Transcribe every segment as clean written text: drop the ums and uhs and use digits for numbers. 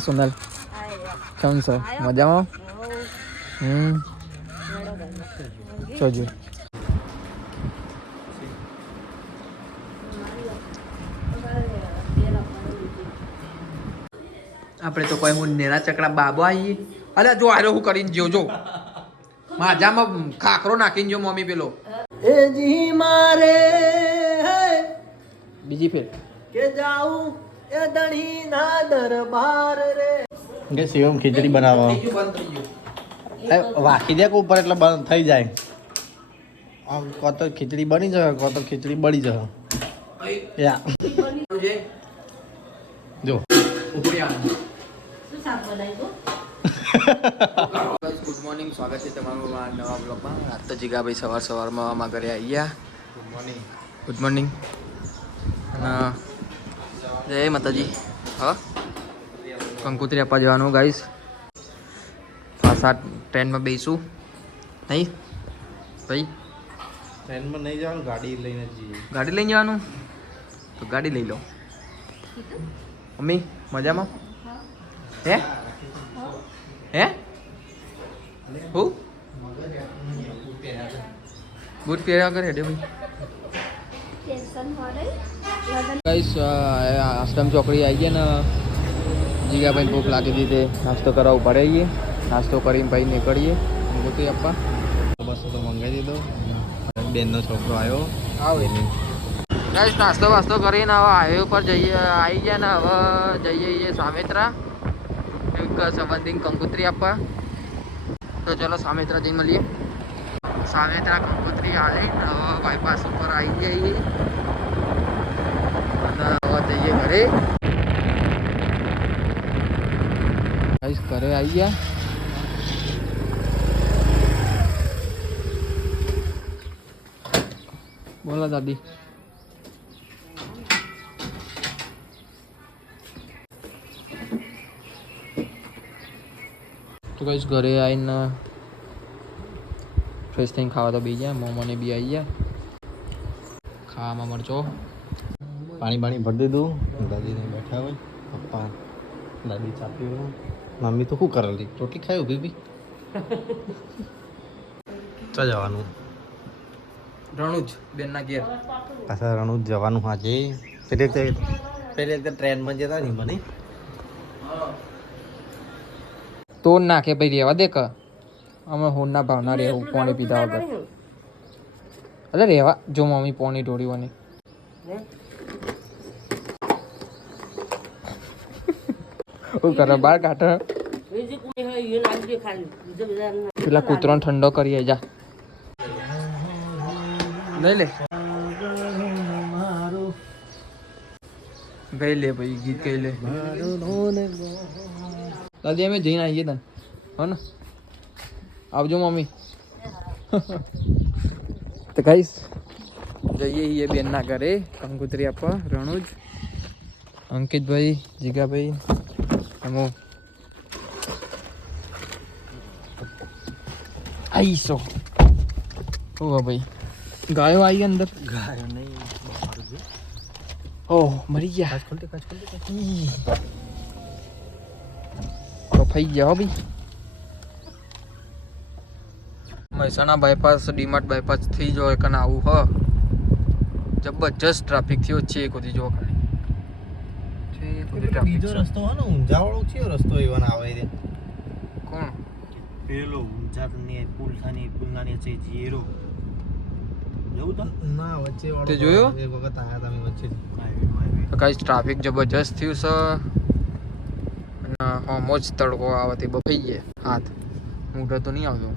સોનલ કેમ છો? મજામાં? જોજો આપણે તો કોઈ હું નેના ચકડા બાબો આવીએ. અલે જો આરો હું કરીને જોજો માજામાં ખાખરો નાખીને જો મમ્મી પેલો એ જી મારે બીજી ફેર કે જાઉં એ દણી ના દરબાર રે કે સેવમ ખીચડી બનાવો વાકી દે ઉપર એટલે બંધ થઈ જાય. આમ કોતો ખીચડી બની જાય કોતો ખીચડી બળી જાય. યા જો ઉપરી આવ શું શાક બનાવ્યું? ગુડ મોર્નિંગ, સ્વાગત છે તમારું નવા બ્લોગમાં. આજ તો જીગાભાઈ સવારમાં અમારા ઘરે આવી ગયા. ગુડ મોર્નિંગ અને જય માતાજી. હા કંકુતરી આપવા જવાનું ગાઈસ. પાછા ટ્રેનમાં બેસું નહીં ભાઈ? ટ્રેનમાં નહીં જવાનું, ગાડી લઈને જઈએ. ગાડી લઈને જવાનું તો ગાડી લઈ લો. મમ્મી મજામાં? હે હે હું બૂટ પહેર્યા કરે હેડે ભાઈ. ગાઈસ આશ્રમ ચોકડી આવી ગયા ને જીગાભાઈ ભૂખ લાગી દીધી. નાસ્તો કરાવવું પડે છે. નાસ્તો કરીને ભાઈ નીકળીએ ગોતી આપવા. બસ તો મંગાવી દીધો. બેનનો છોકરો આવ્યો. આવે ગાઈસ નાસ્તો વાસ્તો કરીને હવે હાઈવે ઉપર જઈએ આવી ગયા ને હવે જઈએ સામેત્રા એક સંબંધી કંકુતરી આપવા. તો ચલો સામેત્રા જઈને મળીએ. સામેત્રા કંકુતરી આવી ને હવે બાયપાસ ઉપર આવી જઈએ અને હવે જઈએ ઘરે. ગાઈસ ઘરે આવી ગયા. બોલો દાદી. તો ગાઈસ ઘરે આવીને ફ્રેશ થઈને ખાવા તો બી ગયા. મોમને બી આવી ગયા. ખાવામાં મરચો પાણી ભરી દીધું. દાદીને બેઠા હોય. પપ્પા દાદી ચાપી હોય. મમ્મી તો શું કરેલી રોટલી ખાયું બેબી. ચા જવાનું રણુજ બેનના ઘેર. પાછા રણુજ જવાનું આજે. પેલી ટ્રેનમાં જતા નહીં મને તો નાખે ભાઈ રેવા દે કે અમે હોનના ભાવના રહેવું પાણી પીધા વગર. અરે રેવા જો મમ્મી પાણી ઢોળીવાની શું કરે બાર કાઢે. પેલા કૂતરાને ઠંડો કરીએ જા લઈ લે ગઈ લે ભાઈ ગીત ગઈ લે. દાદી અમે જઈને આવીએ તને હો ને. આવજો મમ્મી. તો ગાઈસ જઈએ એ બેનના ઘરે કંકુતરી આપવા. રણુજ અંકિતભાઈ જીગાભાઈ એમો આઈસો. ઓ ભાઈ ગાયો આવી અંદર. ગાયો નહીં. ઓહ મરી ગયા. ફાઈ ગયા હો ભાઈ. મહેસાણા બાયપાસ ડીમાર્ટ બાયપાસ થઈ જાય કને આવું હ જબરજસ્ત ટ્રાફિક થયો છે. કોદી જો બીજો રસ્તો હોય ને ઊંઝા વાળો છે રસ્તો એવો ના આવે. કોણ પેલો ઊંઝા ની પુલ થાની પુલનાની છે જીરો જવું તો ના વચ્ચે વાળો તે જોયો? એક વખત આયા તમે વચ્ચે. તો કાંઈ ટ્રાફિક જબરજસ્ત થયું છે અને મોજ તડકો આવતી બફાઈ ગયા હાથ મોઢો તો નહીં આવતો.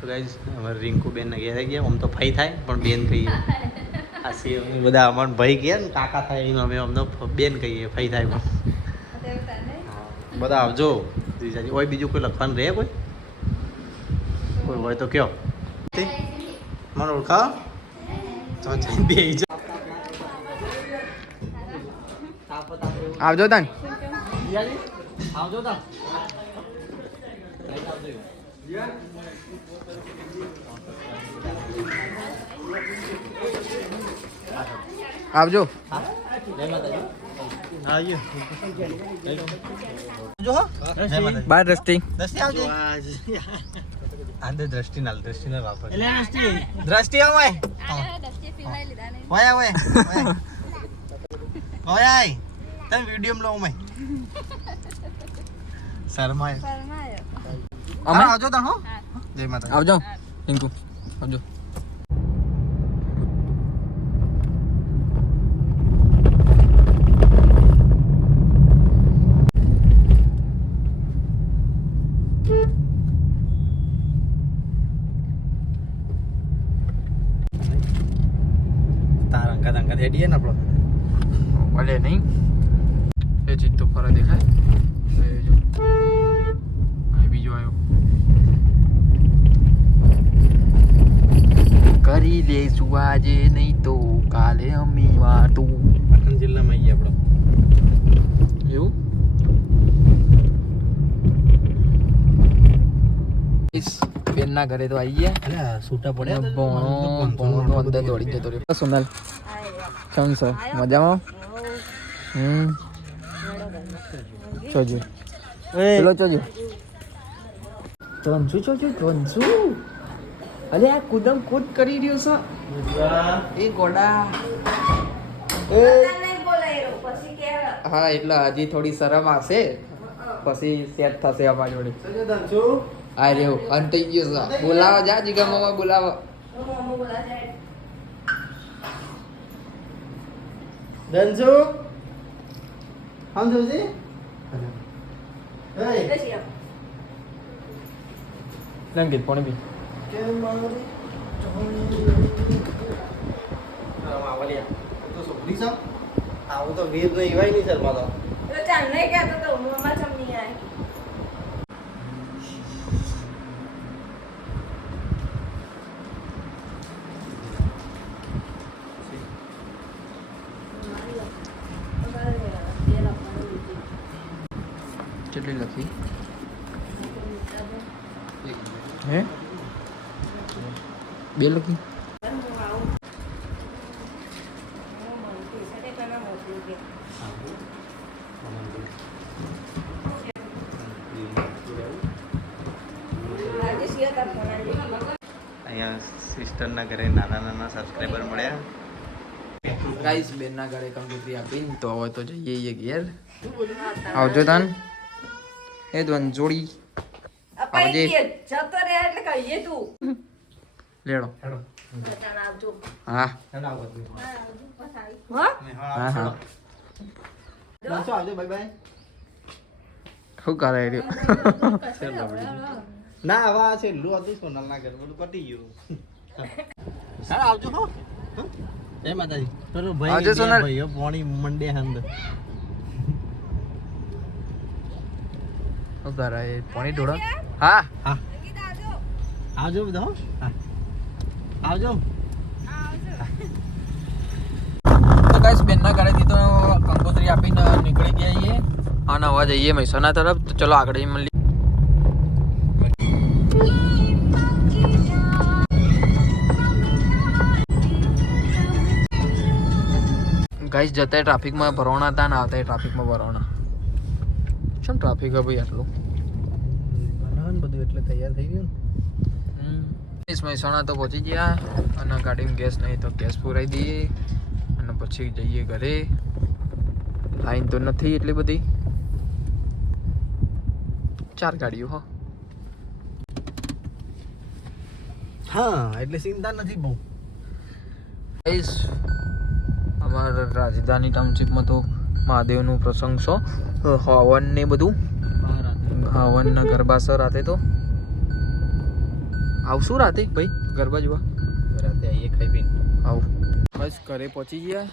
તો ગાઈસ અમારે રિંકુ બેન ના ઘેરે ગયા. આમ તો ભાઈ થાય પણ બેન કહીએ. આ સેવ બધા અમારે ભાઈ કહે ને કાકા થાય એમ અમે અમને બેન કહીએ ભાઈ થાય પણ. બધા આવજો જીજાજી. હોય બીજું કોઈ લખવાનું રહે કોઈ હોય તો કયો મને ઓળખાવ તો બે આવજો તન આવજો તા આવજો. બાય દ્રષ્ટિ. દ્રષ્ટિ વાપર દ્રષ્ટિ આવે તમે વિડીયો લો અમે શર્મા અમે આવજો તા હો જય માતા આવજો રિંકુ આવજો. તારા અંકા રેડી ને આપણો ભલે નહીં એ ચીજ તો ફરા દેખાય. એ જો આ બીજો આવ્યો. કરી લેશું આજે નહીં તો કાલે અમી વાતું. જિલ્લામાં આવીએ આપણો એવું બેનના ઘરે તો આવી ગયા. અલ્યા છૂટા પડ્યા ભણો અંદર દોડી જતો રહ્યો. સોનલ કેમ છે? મજામાં? ચોજો પેલો ચોજો ચોંચું ચોજો ચોંચું. અલે આ કૂદમ કૂદ કરી રહ્યો છે એ ગોડા. હા એટલે હજી થોડી શરમ આવશે પછી સેટ થશે અમારી જોડે. આ રહ્યો અંત થઈ ગયો છે. બોલાવો જા જીગા મામા બોલાવો. દંજુ હમ જોજી લંગીત પોણી બી આવું તો વીર ને એવાય નહીં સર મારો કેટલી લખી હે? બે લખી. અહીંયા સિસ્ટરના ઘરે નાના નાના સબસ્ક્રાઈબર મળ્યા. ગાઈસ બેનના ઘરે કંકોત્રી આપીને તો હવે તો જઈએ ઘેર. આવજો તાન એ દ્વંજોડી આવજે. લેડો હા હા હા શું કરે રહ્યો? ના આવા છેલ્લું હતું સોનલના ઘર બધું પતી ગયું. હા આવજો હો જય માતાજી. તારો ભાઈ આવજો સોનલ. ભાઈઓ પોણી મંડે હંદ શું કરે પોણી ઢોળો? હા હા આવજો બધા હો. હા આવજો. તો ગાઈસ બેનના ઘરેથી તો કંકોત્રી આપીને નીકળી ગયા છીએ અને હવે જઈએ મહેસાણા તરફ. તો ચલો આગળ જઈને મળીએ. ગાઈસ જતા ટ્રાફિકમાં ભરવાના હતા ને આવતા ટ્રાફિકમાં ભરવાના. શું ટ્રાફિક હે ભાઈ આટલું? બનાવવાનું બધું એટલે તૈયાર થઈ ગયું. મહેસાણા તો પહોંચી ગયા અને ગાડીમાં ગેસ નહીં તો ગેસ પુરાઈ દઈએ અને પછી જઈએ ઘરે. લાઈન તો નથી એટલી બધી. 4 ગાડીઓ હો. હા એટલે ચિંતા નથી બહુ. ગાઈસ અમારા રાજધાની ટાઉનશીપમાં તો મહાદેવનું પ્રસંગ છે. હવન ને બધું હવનના ગરબા છે રાતે. તો આવશું રાતે ભાઈ ગરબા જોવા. રાતે આવીએ ખાઈ પીને આવું. બસ ઘરે પહોંચી ગયા.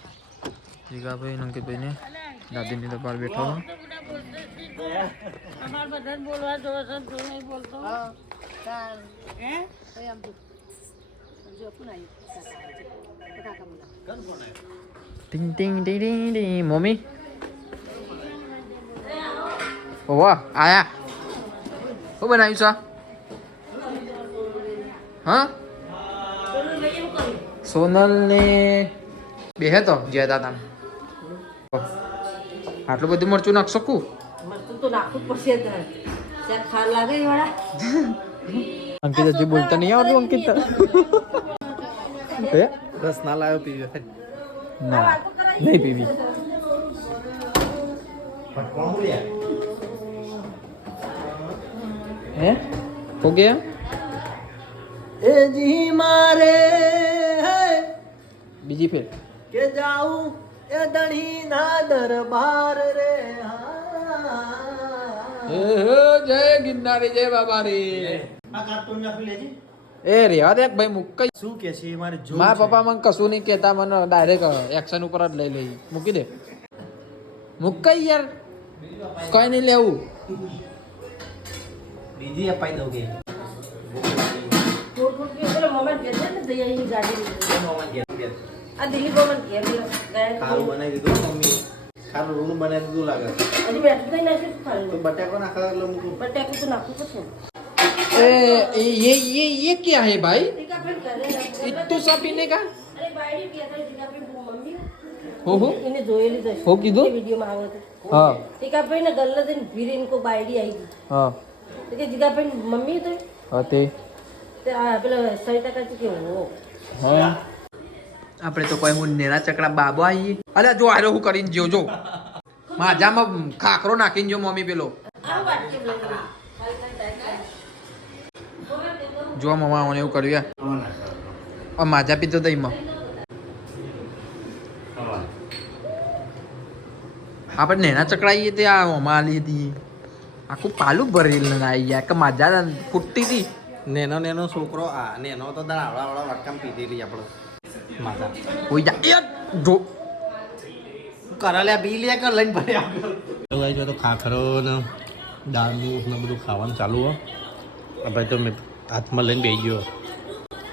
જીગાભાઈ અંકિતભાઈ ને દાદીની તો બહાર બેઠો. ટિંગ ટિંગ ટિંગ ટિંગ ટિંગ. મમ્મી વાહ આયા. શું બનાવ્યું છે? હા સોનલ ને બે હે તો ગયા હતા તમે આટલું બધું મરચું નાખશો કુ મરચું તો નાખવું જ પડશે ત્યાં ખાર લાગે વાળા અંકિત હજી બોલતા નહીં આવડતું અંકિત રસ ના લાવ્યો પીવે ના નહીં પીવી હે હો ગયા એ જી મારે બીજી ફેર કે જાઉં એ દણી ના દરબાર રે જય ગિરનારી જય બાબા રે આ કાર્ટૂન નાખી લેજે એ રેવા દે ભાઈ મુકઈ શું કે છે મારે જો મારા પપ્પા મને કશું નહીં કહેતા મને ડાયરેક્ટ એક્શન ઉપર જ લઈ લઈ મૂકી દે મુકઈ યાર કઈ નહીં લેવું બીજી અપાઈ દઉં કે થોડું પેલો મોમેન્ટ કે છે ને દયાની ગાડી આ દિલીપ મોમેન્ટ કે ખારું બનાવી દીધું મમ્મી ખારું રૂનું બનાવી દીધું લાગે હજી બેઠું નહીં નાખ્યું તો ખાલી બટાકો નાખવા એટલે મૂકું બટાકું તો નાખવું પડશે ये क्या है भाई ટીકા પણ કરે इतू सा पीने का અરે બાયડી કે તો ટીકા પણ મમ્મી हो એને જોયેલી તો हो કીધું વિડીયોમાં આવે તો हाँ ટીકા પણ ને ગલ્લે દઈને ભીરીન કો બાયડી આવી ગઈ हाँ તો કે જીગા પણ મમ્મી તો હા તે આ પેલો સરિતા કહે કે ઓ હા આપણે તો કોઈ હું નેના ચકડા બાબો આવીએ અલે જો આરો હું કરીને જો જો માજામાં ખાખરો નાખીને જો મમ્મી પેલો આ વાત કે જો મમ્મા મને એવું કર્યું યાર માજા પીતો તો એમાં આપણે નેના ચકડાઈએ તે આ મમ્મા આલી હતી આખું પાલું ભરેલ ના આવી ગયા કે માજા ફૂટતી હતી નેનો નેનો છોકરો આ નેનો તો આવડા વાટકામ પીધેલી આપણે માતા કોઈ જા એ જો કરાલ્યા બી લે કર લઈને ભર્યા તો ખાખરો ને દાળનું ને બધું ખાવાનું ચાલુ હો ભાઈ તો મેં હાથમાં લઈને બેસી ગયો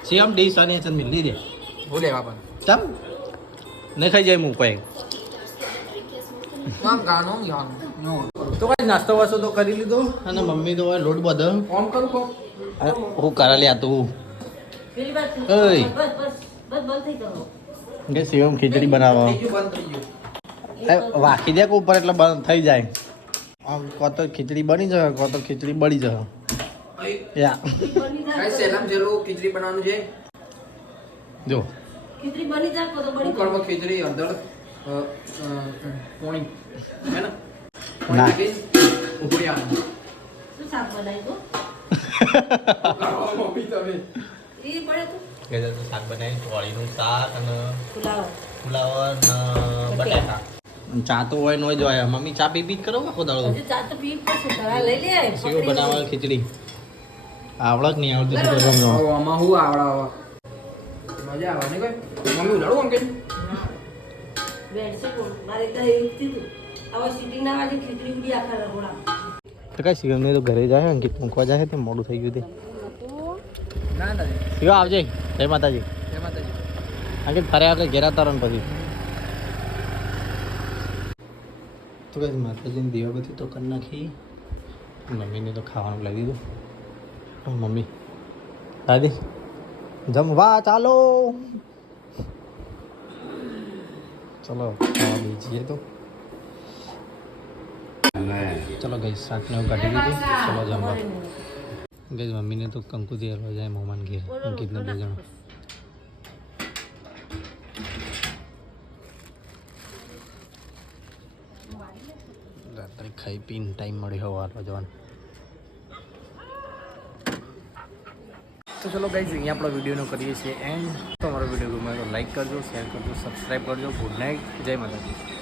સેમ ડીશ અને ચંદ મિલી દે બોલે બાપા ચમ નહીં ખાઈ જાય હું કોઈ આમ ગાનો યાર નો તો કઈ નાસ્તો વાસ્તો તો કરી લીધો અને મમ્મી તો લોટ બધો ફોન કરું કો હું કરાલ્યા તું પેલી વાત ઓય. બસ બસ બસ બંધ થઈ ગયો કે સેવમ ખીચડી બનાવો થઈ ગયું બંધ થઈ ગયું વાકી દે ઉપર એટલે બંધ થઈ જાય આમ કો તો ખીચડી બની જશે કો તો ખીચડી બળી જશે યા બની જાય કઈ સેલામ જેલું ખીચડી બનાવવાનું છે જો ખીચડી બની જાય તો બની કુકરમાં ખીચડી અંદર પોણી હે ને ના. ઉપડી આવું શું શાક બનાવી તો મમ્મી તમે એ પડે તો કે તો શાક બનાવી કોળીનું શાક અને ફુલાવર ફુલાવર ને બટાકા ચા તો હોય નો જ હોય મમ્મી ચા પી કરો આખો દાડો હજી ચા તો પી પડશે ઘણા લઈ લે સેવ બનાવવા ખીચડી આવડત નહીં આવડતું શું કરવાનું આમાં હું આવડા મજા આવે ને કોઈ મમ્મી ઉલાડું આમ કે બેઠશે કોણ મારે તો એવું થયું હવે સીટિંગ ના વાળી ખીચડી ઉડી આખા રગોડા તો કઈ શિવમ તો ઘરે જાય અંકિત મૂકવા જાય તે મોડું થઈ ગયું તે ના ના શિવ આવજે જય માતાજી જય માતાજી અંકિત ફરે આપણે ઘેરા તરણ પછી તો કઈ માતાજીની દીવાબત્તી તો કરી નાખી મમ્મીને તો ખાવાનું લઈ દીધું મમ્મી દાદી જમવા ચાલો ચલો ખાવા બેસીએ તો ચલો ગઈ શાકને એવું કાઢી દીધું ચલો જમવા ગઈ મમ્મીને તો કંકુથી હલવા જાય મોમાન ઘેર અંકિતને 2 જણ રાત્રે ખાઈ પીને ટાઈમ મળ્યો હવા હાલવા જવાનો તો ચલો ગાઈઝ અહીંયા આપણો વિડીયોનો કરીએ છીએ એન્ડ તો અમારો વિડીયો ગમે તો લાઈક કરજો શેર કરજો સબસ્ક્રાઈબ કરજો ગુડ નાઇટ જય માતાજી